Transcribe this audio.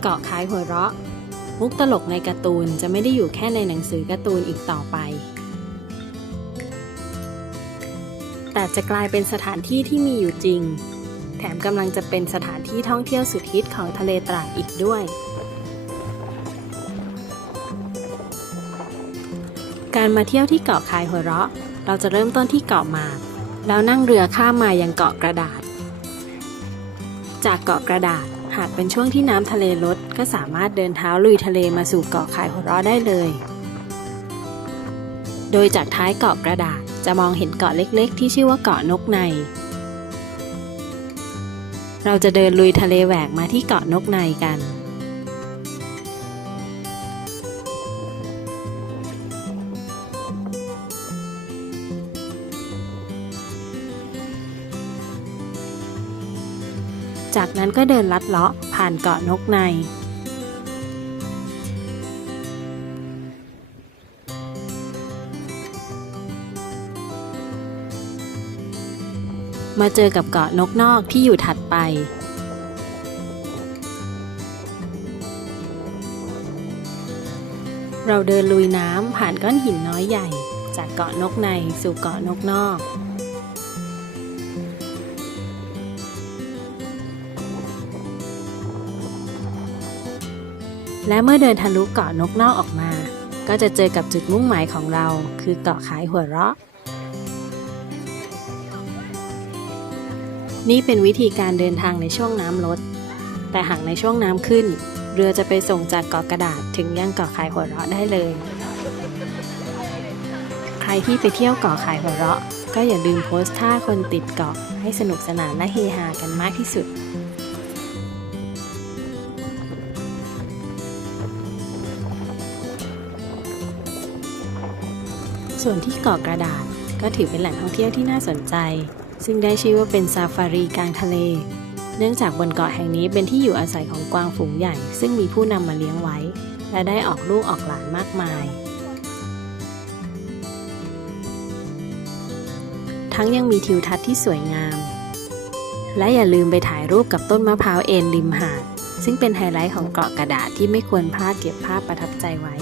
เกาะขายหัวเราะ มุกตลกในการ์ตูนจะไม่ได้อยู่แค่ในหนังสือการ์ตูนอีกต่อไป แต่จะกลายเป็นสถานที่ที่มีอยู่จริง แถมกำลังจะเป็นสถานที่ท่องเที่ยวสุดฮิตของทะเลตราดอีกด้วย การมาเที่ยวที่เกาะคายหัวเราะ เราจะเริ่มต้นที่เกาะหมาก แล้วนั่งเรือข้ามมายังเกาะกระดาษ จากเกาะกระดาษ หากเป็นช่วงที่น้ำทะเลลด ก็สามารถเดินเท้าลุยทะเลมาสู่เกาะขายหัวเราะได้เลย โดยจากท้ายเกาะกระดาษจะมองเห็นเกาะเล็กๆ ที่ชื่อว่าเกาะนกใน เราจะเดินลุยทะเลแหวกมาที่เกาะนกในกัน จากนั้นก็เดินลัดเลาะผ่านเกาะนกใน มาเจอกับเกาะนกนอกที่อยู่ถัดไปเราเดินลุยน้ำผ่านก้อนหินน้อยใหญ่ จากเกาะนกในสู่เกาะนกนอก และเมื่อเดินทะลุเกาะนกนอกออกมา ก็จะเจอกับจุดมุ่งหมายของเรา คือเกาะขายหัวเราะ นี่เป็นวิธีการเดินทางในช่วงน้ำลด แต่หากในช่วงน้ำขึ้น เรือจะไปส่งจากเกาะกระดาษถึงยังเกาะขายหัวเราะได้เลย ใครที่ไปเที่ยวเกาะขายหัวเราะ ก็อย่าลืมโพสท่าคนติดเกาะให้สนุกสนานและเฮฮากันมากที่สุด ส่วนที่เกาะกระดาษก็ถือเป็นแหล่งท่องเที่ยวที่น่าสนใจ ซึ่งได้ชื่อว่าเป็นซาฟารีกลางทะเล เนื่องจากบนเกาะแห่งนี้เป็นที่อยู่อาศัยของกวางฝูงใหญ่ ซึ่งมีผู้นำมาเลี้ยงไว้ และได้ออกลูกออกหลานมากมาย ทั้งยังมีทิวทัศน์ที่สวยงาม และอย่าลืมไปถ่ายรูปกับต้นมะพร้าวเอ็นริมหาดซึ่งเป็นไฮไลท์ของเกาะกระดาษที่ไม่ควรพลาดเก็บภาพประทับใจไว้